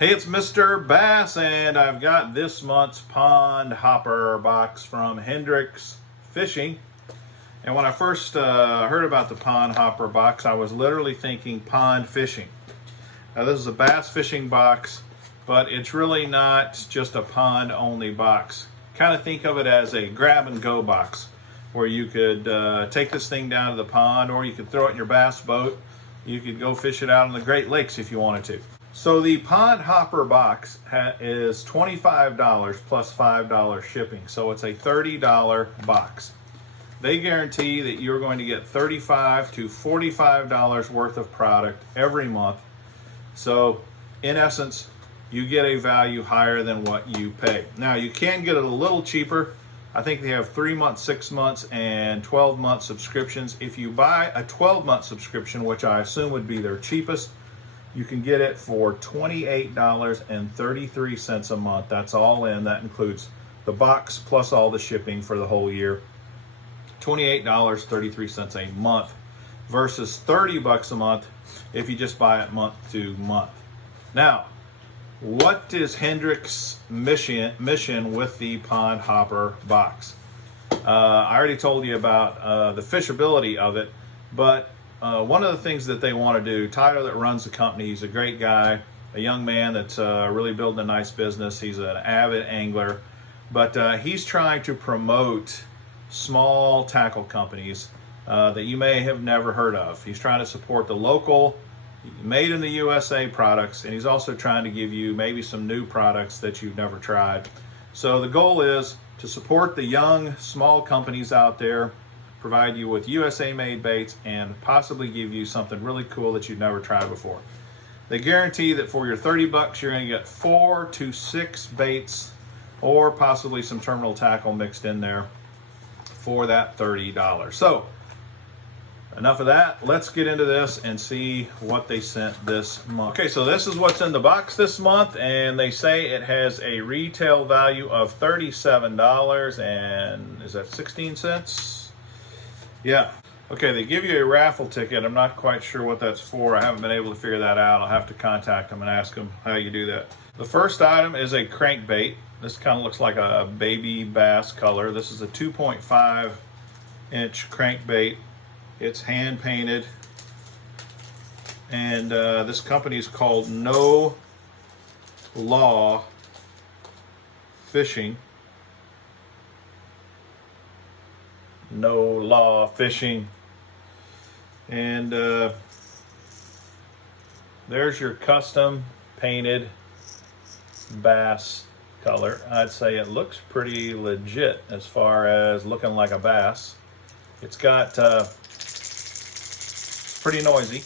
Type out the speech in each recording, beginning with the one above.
Hey, it's Mr. Bass, and I've got this month's pond hopper box from Hendrix Fishing. And when I first heard about the pond hopper box, I was literally thinking pond fishing. Now, this is a bass fishing box, but it's really not just a pond only box. Kind of think of it as a grab and go box, where you could take this thing down to the pond, or you could throw it in your bass boat. You could go fish it out in the Great Lakes if you wanted to. So the pond hopper box is $25 plus $5 shipping. So it's a $30 box. They guarantee that you're going to get $35 to $45 worth of product every month. So in essence, you get a value higher than what you pay. Now you can get it a little cheaper. I think they have 3 months, 6 months, and 12-month subscriptions. If you buy a 12-month subscription, which I assume would be their cheapest, you can get it for $28.33 a month. That's all in. That includes the box plus all the shipping for the whole year. $28.33 a month versus $30 a month if you just buy it month to month. Now, what is Hendrix mission with the pond hopper box? I already told you about the fishability of it, but one of the things that they want to do, Tyler that runs the company, he's a great guy, a young man that's really building a nice business. He's an avid angler, but he's trying to promote small tackle companies that you may have never heard of. He's trying to support the local, made in the USA products, and he's also trying to give you maybe some new products that you've never tried. So the goal is to support the young, small companies out there, provide you with USA-made baits, and possibly give you something really cool that you've never tried before. They guarantee that for your $30, you're going to get 4 to 6 baits, or possibly some terminal tackle mixed in there for that $30. So, enough of that. Let's get into this and see what they sent this month. Okay, so this is what's in the box this month, and they say it has a retail value of $37 and is that 16 cents? Yeah. Okay, they give you a raffle ticket. I'm not quite sure what that's for. I haven't been able to figure that out. I'll have to contact them and ask them how you do that. The first item is a crankbait. This kind of looks like a baby bass color. This is a 2.5 inch crankbait. It's hand painted. And this company is called No Law Fishing. No Law Fishing. And there's your custom painted bass color. I'd say it looks pretty legit as far as looking like a bass. It's got pretty noisy,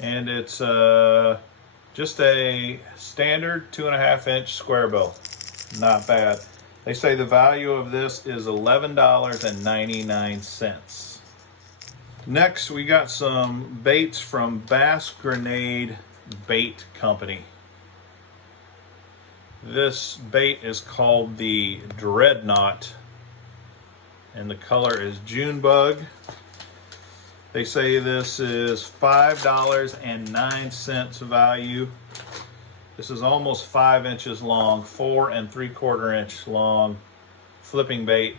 and it's just a standard 2.5 inch square bill. Not bad. They say the value of this is $11.99. Next, we got some baits from Bass Grenade Bait Company. This bait is called the Dreadnought, and the color is Junebug. They say this is $5.09 value. This is almost 5 inches long, 4 3/4 inch long flipping bait.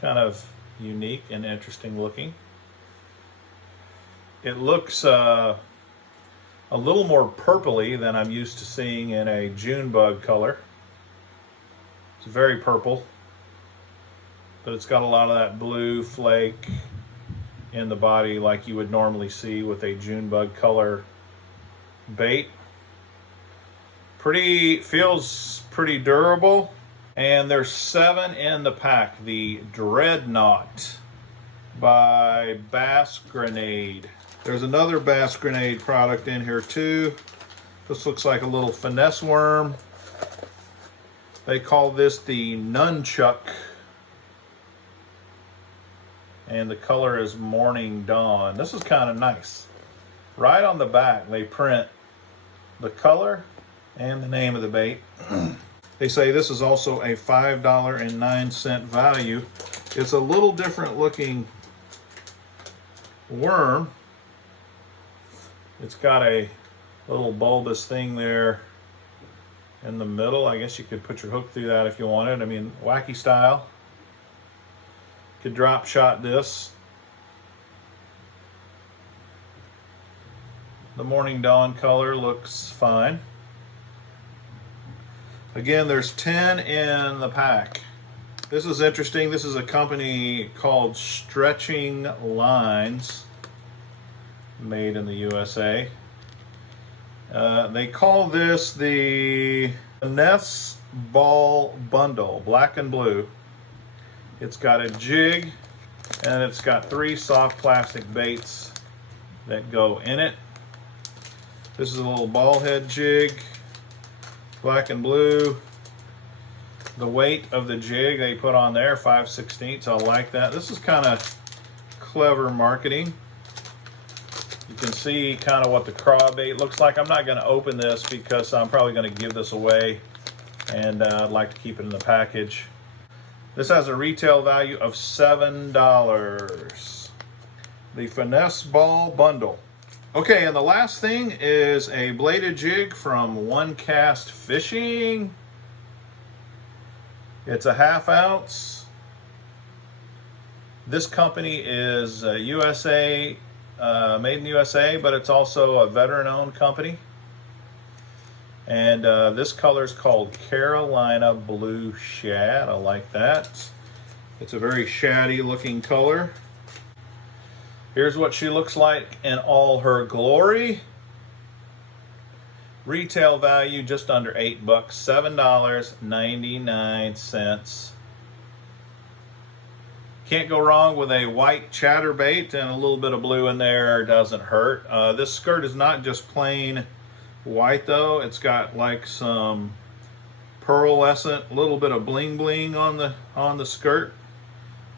Kind of unique and interesting looking. It looks a little more purpley than I'm used to seeing in a Junebug color. It's very purple, but it's got a lot of that blue flake in the body like you would normally see with a Junebug color bait. Feels pretty durable, and there's 7 in the pack. The Dreadnought by Bass Grenade. There's another Bass Grenade product in here too. This looks like a little finesse worm. They call this the Nunchuck, and the color is Morning Dawn. This is kind of nice. Right on the back they print the color and the name of the bait. They say this is also a $5.09 value. It's a little different looking worm. It's got a little bulbous thing there in the middle. I guess you could put your hook through that if you wanted. I mean, wacky style. Could drop shot this. The Morning Dawn color looks fine. Again, there's 10 in the pack. This is interesting. This is a company called Stretching Lines, made in the USA. They call this the Finesse Ball Bundle, black and blue. It's got a jig, and it's got 3 soft plastic baits that go in it. This is a little ball head jig, black and blue. The weight of the jig they put on there, 5/16. I like that. This is kind of clever marketing. You can see kind of what the craw bait looks like. I'm not going to open this because I'm probably going to give this away, and I'd like to keep it in the package. This has a retail value of $7. The Finesse Ball Bundle. Okay, and the last thing is a bladed jig from One Cast Fishing. It's a 1/2 ounce. This company is USA, made in the USA, but it's also a veteran-owned company. And this color is called Carolina Blue Shad. I like that. It's a very shady looking color. Here's what she looks like in all her glory. Retail value just under $8, $7.99. Can't go wrong with a white chatterbait, and a little bit of blue in there doesn't hurt. This skirt is not just plain white though. It's got like some pearlescent, little bit of bling bling on the skirt.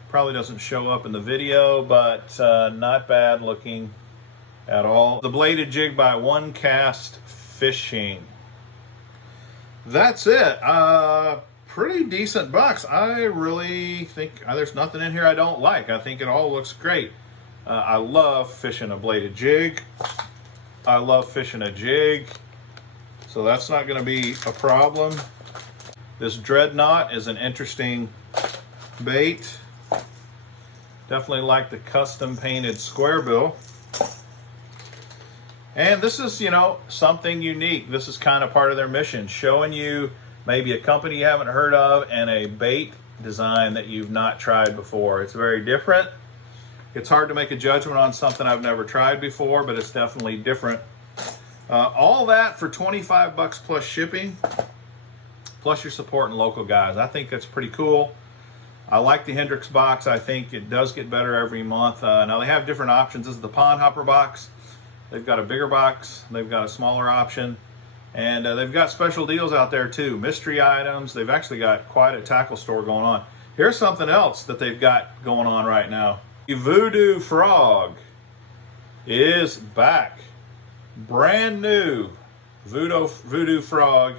Probably doesn't show up in the video, but not bad looking at all. The bladed jig by One Cast Fishing. That's it. Pretty decent box. I really think there's nothing in here I don't like. I think it all looks great. I love fishing a bladed jig. I love fishing a jig, so that's not going to be a problem. This Dreadnought is an interesting bait. Definitely like the custom painted square bill. And this is, you know, something unique. This is kind of part of their mission, showing you maybe a company you haven't heard of and a bait design that you've not tried before. It's very different. It's hard to make a judgment on something I've never tried before, but it's definitely different. All that for $25 plus shipping, plus you're supporting local guys. I think that's pretty cool. I like the Hendrix box. I think it does get better every month. Now they have different options. This is the Pond Hopper box. They've got a bigger box. They've got a smaller option. And they've got special deals out there too. Mystery items. They've actually got quite a tackle store going on. Here's something else that they've got going on right now. The Voodoo Frog is back. Brand new Voodoo Frog.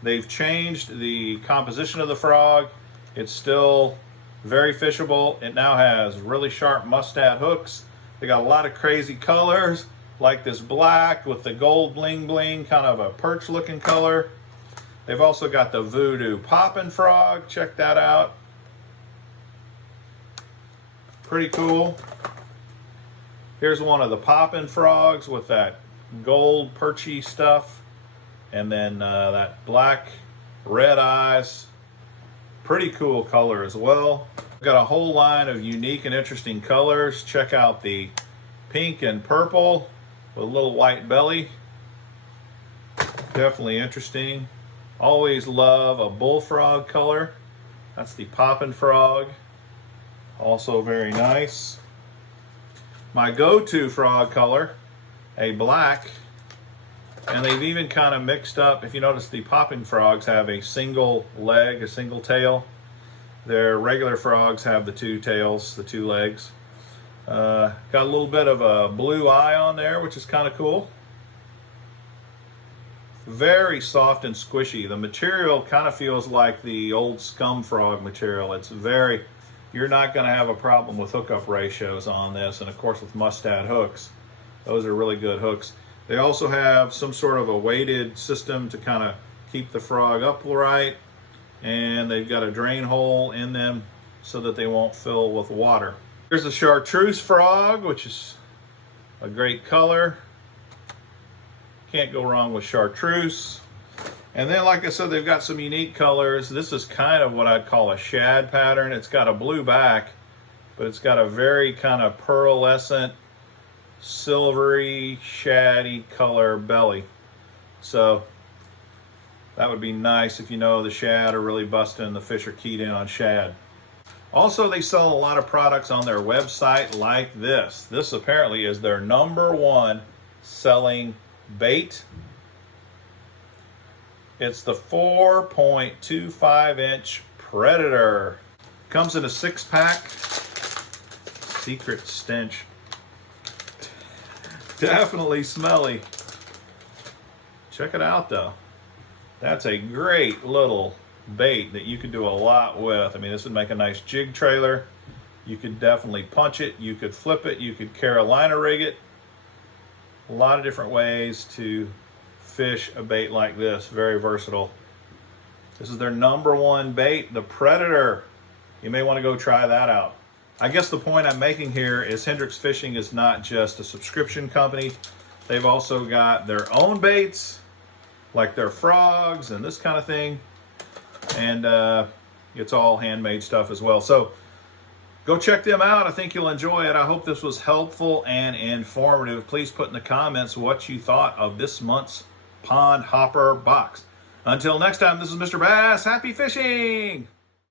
They've changed the composition of the frog. It's still very fishable. It now has really sharp mustad hooks. They got a lot of crazy colors, like this black with the gold bling bling, kind of a perch looking color. They've also got the Voodoo Poppin' Frog. Check that out. Pretty cool. Here's one of the Poppin' Frogs with that gold perchy stuff, and then that black red eyes. Pretty cool color as well. Got a whole line of unique and interesting colors. Check out the pink and purple with a little white belly. Definitely interesting. Always love a bullfrog color. That's the Poppin' Frog. Also very nice. My go-to frog color, a black. And they've even kind of mixed up, if you notice, the Poppin' Frogs have a single leg, a single tail. Their regular frogs have the 2 tails, the 2 legs. Got a little bit of a blue eye on there, which is kind of cool. Very soft and squishy. The material kind of feels like the old scum frog material. It's very, you're not going to have a problem with hookup ratios on this. And of course with mustad hooks, those are really good hooks. They also have some sort of a weighted system to kind of keep the frog upright, and they've got a drain hole in them so that they won't fill with water. Here's a chartreuse frog, which is a great color. Can't go wrong with chartreuse. And then, like I said, they've got some unique colors. This is kind of what I'd call a shad pattern. It's got a blue back, but it's got a very kind of pearlescent, silvery, shaddy color belly. So that would be nice if you know the shad are really busting, the fish are keyed in on shad. Also, they sell a lot of products on their website like this. This apparently is their #1 selling bait. It's the 4.25-inch Predator. Comes in a 6-pack. Secret stench. Definitely smelly. Check it out though. That's a great little bait that you could do a lot with. I mean, this would make a nice jig trailer. You could definitely punch it. You could flip it. You could Carolina rig it. A lot of different ways to fish a bait like this. Very versatile. This is their #1 bait, the Predator. You may want to go try that out. I guess the point I'm making here is Hendrix Fishing is not just a subscription company. They've also got their own baits, like their frogs and this kind of thing. And it's all handmade stuff as well. So go check them out. I think you'll enjoy it. I hope this was helpful and informative. Please put in the comments what you thought of this month's Pond Hopper box. Until next time, this is Mr. Bass. Happy fishing!